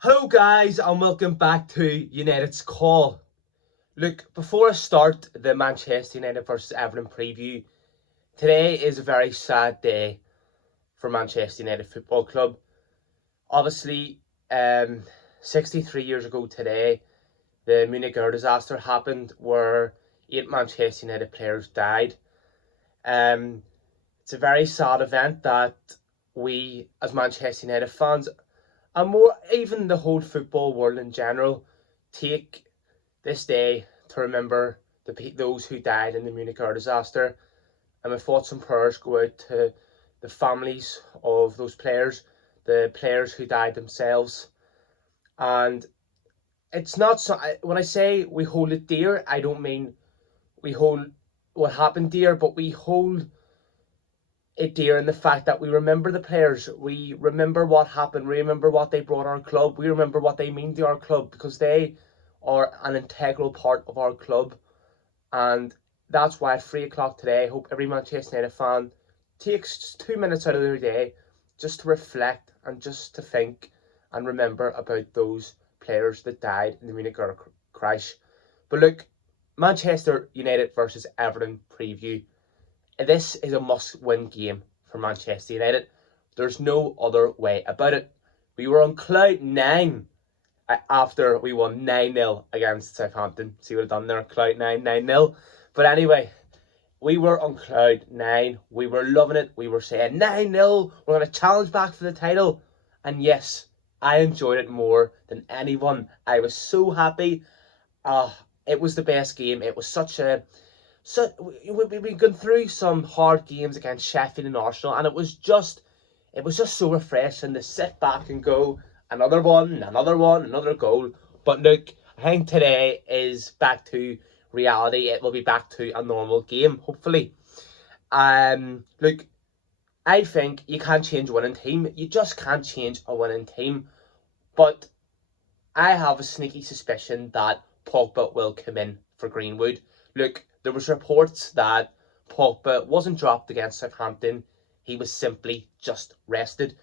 Hello guys and welcome back to United's Call. Look, before I start the Manchester United versus Everton preview, today is a very sad day for Manchester United Football Club. Obviously, 63 years ago today, the Munich air disaster happened where 8 Manchester United players died. Um, it's a very sad event that we, as Manchester United fans, and more even the whole football world in general, take this day to remember those who died in the Munich air disaster. And my thoughts and prayers go out to the families of those players, the players who died themselves. And it's not so, when I say we hold it dear, I don't mean we hold what happened dear, but we hold it dear in the fact that we remember the players, we remember what happened, we remember what they brought our club, we remember what they mean to our club, because they are an integral part of our club. And that's why at 3 o'clock today, I hope every Manchester United fan takes just 2 minutes out of their day just to reflect and just to think and remember about those players that died in the Munich air crash. But look, Manchester United versus Everton preview. This is a must-win game for Manchester United. There's no other way about it. We were on cloud nine after we won 9-0 against Southampton. See what I've done there? Cloud 9, 9-0. But anyway, we were on cloud 9. We were loving it. We were saying 9-0. We're going to challenge back for the title. And yes, I enjoyed it more than anyone. I was so happy. It was the best game. It was we've gone through some hard games against Sheffield and Arsenal, and it was just so refreshing to sit back and go another one, another goal. But look, I think today is back to reality. It will be back to a normal game, hopefully. Look, I think you can't change a winning team. You just can't change a winning team. But I have a sneaky suspicion that Pogba will come in for Greenwood. Look, there was reports that Pogba wasn't dropped against Southampton. He was simply just rested.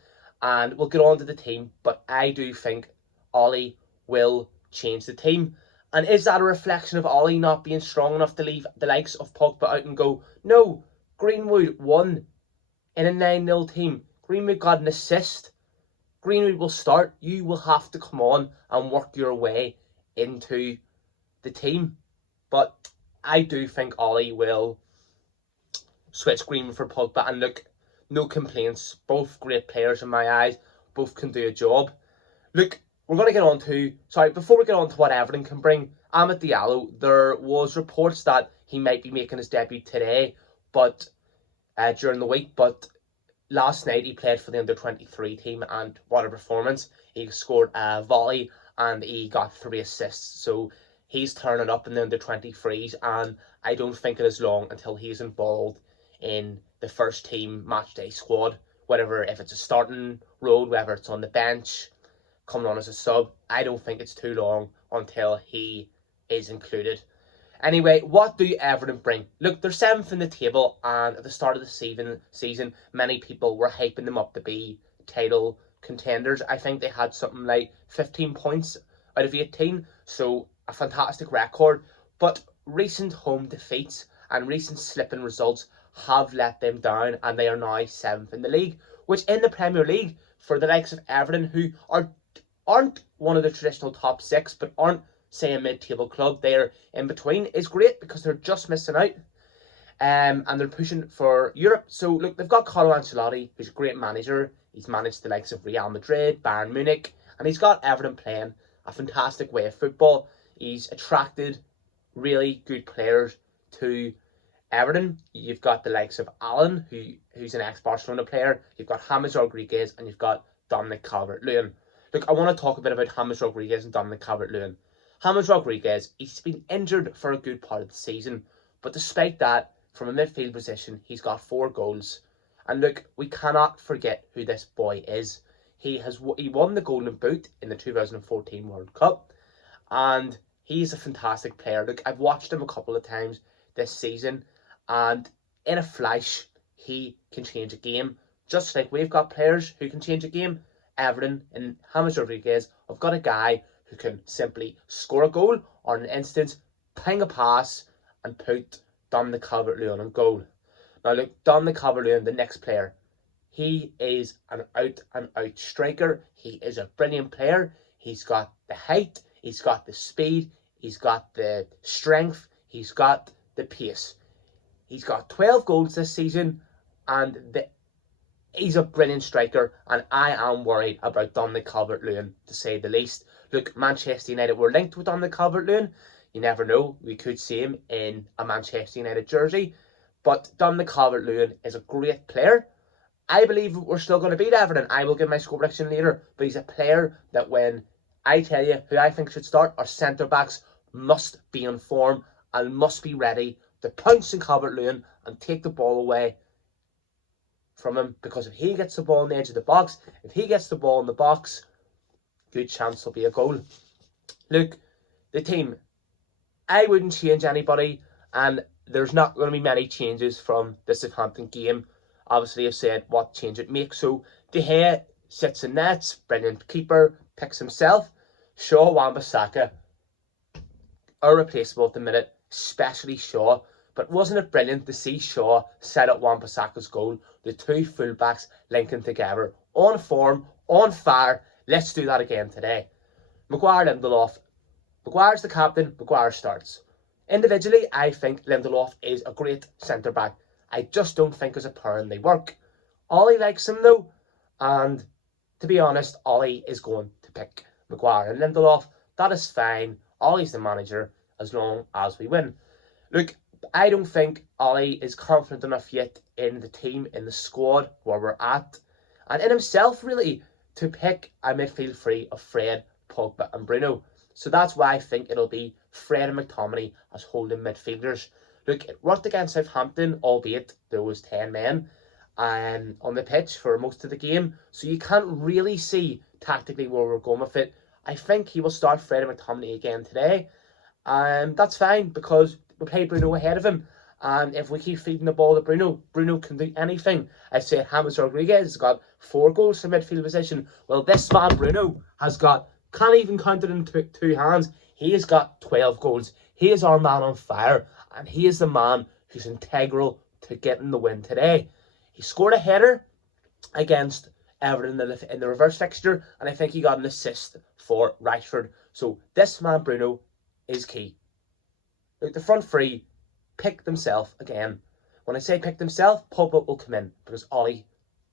And we'll get on to the team, but I do think Ollie will change the team. And is that a reflection of Ollie not being strong enough to leave the likes of Pogba out and go, no, Greenwood won in a 9-0 team. Greenwood got an assist. Greenwood will start. You will have to come on and work your way into the team. But I do think Ollie will switch Greenwood for Pogba. And look, no complaints. Both great players in my eyes. Both can do a job. Look, we're going to get on to... Sorry, before we get on to what Everton can bring, Amad Diallo, there was reports that he might be making his debut today, but during the week. But last night he played for the under-23 team, and what a performance. He scored a volley and he got 3 assists. So he's turning up in the under-23s, and I don't think it is long until he's involved in the first team matchday squad. Whatever, if it's a starting role, whether it's on the bench, coming on as a sub, I don't think it's too long until he is included. Anyway, what do Everton bring? Look, they're 7th in the table, and at the start of the season, many people were hyping them up to be title contenders. I think they had something like 15 points out of 18, so a fantastic record. But recent home defeats and recent slipping results have let them down, and they are now 7th in the league, which in the Premier League, for the likes of Everton, who aren't one of the traditional top 6, but aren't, say, a mid-table club, they're in between, is great because they're just missing out. And they're pushing for Europe. So look, they've got Carlo Ancelotti, who's a great manager. He's managed the likes of Real Madrid, Bayern Munich, and he's got Everton playing a fantastic way of football. He's attracted really good players to Everton. You've got the likes of Allen, who's an ex-Barcelona player. You've got James Rodriguez, and you've got Dominic Calvert-Lewin. Look, I want to talk a bit about James Rodriguez and Dominic Calvert-Lewin. James Rodriguez, he's been injured for a good part of the season, but despite that, from a midfield position, he's got 4 goals. And look, we cannot forget who this boy is. He won the Golden Boot in the 2014 World Cup, and he's a fantastic player. Look, I've watched him a couple of times this season, and in a flash, he can change a game. Just like we've got players who can change a game, Everton and James Rodriguez have got a guy who can simply score a goal or in an instance ping a pass and put Dominic Calvert-Lewin on goal. Now look, Dominic Calvert-Lewin, the next player, he is an out-and-out striker. He is a brilliant player. He's got the height, he's got the speed, he's got the strength, he's got the pace. He's got 12 goals this season, and he's a brilliant striker, and I am worried about Dominic Calvert-Lewin, to say the least. Look, Manchester United were linked with Dominic Calvert-Lewin. You never know, we could see him in a Manchester United jersey. But Dominic Calvert-Lewin is a great player. I believe we're still going to beat Everton. I will give my score prediction later. But he's a player that when I tell you who I think should start, our centre-backs must be in form and must be ready to pounce on Calvert-Lewin and take the ball away from him. Because if he gets the ball on the edge of the box, if he gets the ball in the box, good chance there'll be a goal. Look, the team, I wouldn't change anybody, and there's not going to be many changes from the Southampton game. Obviously, I've said what change it makes. So, De Gea sits in nets, brilliant keeper, picks himself. Shaw, Wan-Bissaka, irreplaceable at the minute, especially Shaw. But wasn't it brilliant to see Shaw set up Wan-Bissaka's goal? The two fullbacks linking together, on form, on fire. Let's do that again today. Maguire, Lindelof. Maguire's the captain, Maguire starts. Individually, I think Lindelof is a great centre-back. I just don't think as a pairing they work. Ollie likes him though, and to be honest, Ollie is going to pick Maguire and Lindelof. That is fine. Ollie's the manager as long as we win. Look, I don't think Ollie is confident enough yet in the team, in the squad where we're at, and in himself really, to pick a midfield three of Fred, Pogba and Bruno. So that's why I think it'll be Fred and McTominay as holding midfielders. Look, it worked against Southampton, albeit there was 10 men on the pitch for most of the game. So you can't really see tactically where we're going with it. I think he will start Fred and McTominay again today. And that's fine because we play Bruno ahead of him. And if we keep feeding the ball to Bruno, Bruno can do anything. I said James Rodriguez has got 4 goals from midfield position. Well, this man Bruno has got, can't even count it in two hands. He has got 12 goals. He is our man on fire. And he is the man who's integral to getting the win today. He scored a header against Everton in the reverse fixture. And I think he got an assist for Rashford. So this man Bruno is key. Look, the front three picked themselves again. When I say picked himself, Pogba will come in. Because Ollie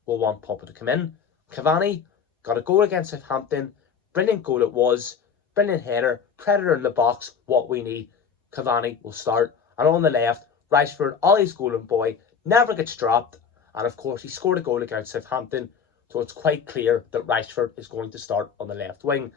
will want Pogba to come in. Cavani got a goal against Southampton. Brilliant goal it was. Brilliant header. Predator in the box. What we need. Cavani will start. And on the left, Rashford, Ollie's golden boy, never gets dropped. And of course, he scored a goal against Southampton. So it's quite clear that Rashford is going to start on the left wing.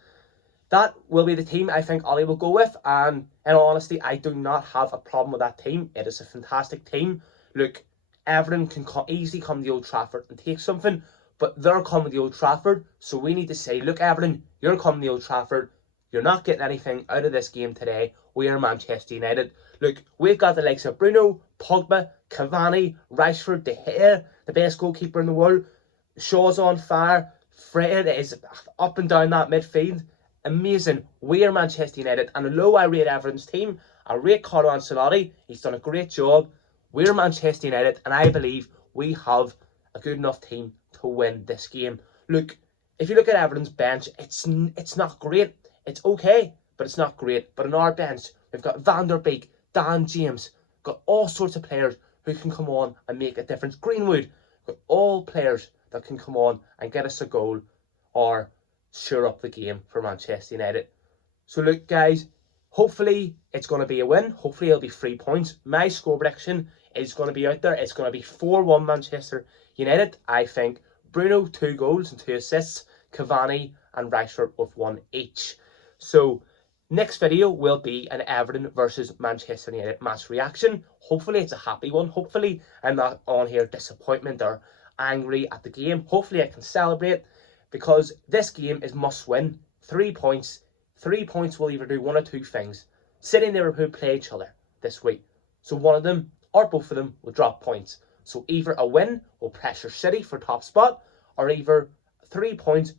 That will be the team I think Ollie will go with. And in all honesty, I do not have a problem with that team. It is a fantastic team. Look, Everton can easily come to the Old Trafford and take something. But they're coming to the Old Trafford. So we need to say, look, Everton, you're coming to the Old Trafford. You're not getting anything out of this game today. We are Manchester United. Look, we've got the likes of Bruno, Pogba, Cavani, Rashford, De Gea, the best goalkeeper in the world. Shaw's on fire. Fred is up and down that midfield. Amazing. We are Manchester United. And although I rate Everton's team, I rate Carlo Ancelotti. He's done a great job. We're Manchester United. And I believe we have a good enough team to win this game. Look, if you look at Everton's bench, it's not great. It's okay, but it's not great. But on our bench, we've got Van der Beek, Dan James, got all sorts of players who can come on and make a difference. Greenwood, got all players that can come on and get us a goal or sure up the game for Manchester United. So look, guys, hopefully it's going to be a win. Hopefully it'll be 3 points. My score prediction is going to be out there. It's going to be 4-1 Manchester United. I think Bruno, 2 goals and 2 assists. Cavani and Rashford with 1 each. So next video will be an Everton versus Manchester United match reaction. Hopefully it's a happy one. Hopefully I'm not on here disappointment or angry at the game. Hopefully I can celebrate because this game is must win. 3 points. 3 points will either do one or two things. City and Liverpool play each other this week. So one of them or both of them will drop points. So either a win will pressure City for top spot or either 3 points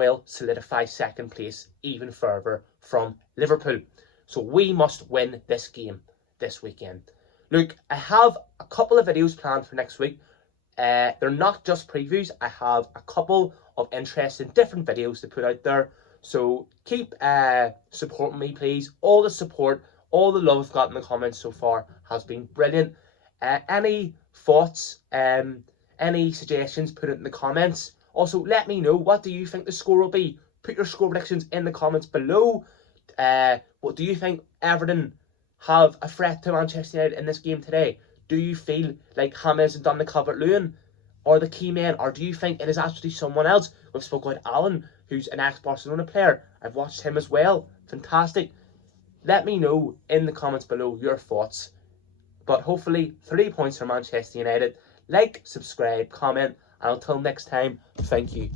will solidify second place even further from Liverpool. So we must win this game this weekend. Look, I have a couple of videos planned for next week. They're not just previews. I have a couple of interesting different videos to put out there. So keep supporting me, please. All the support, all the love I've got in the comments so far has been brilliant. Any thoughts, any suggestions, put it in the comments. Also, let me know, what do you think the score will be? Put your score predictions in the comments below. What do you think Everton have a threat to Manchester United in this game today? Do you feel like James and Dominic Calvert-Lewin are the key men, or do you think it is actually someone else? We've spoken about Alan, who's an ex-Barcelona player. I've watched him as well. Fantastic. Let me know in the comments below your thoughts. But hopefully 3 points for Manchester United. Like, subscribe, comment, and until next time, thank you.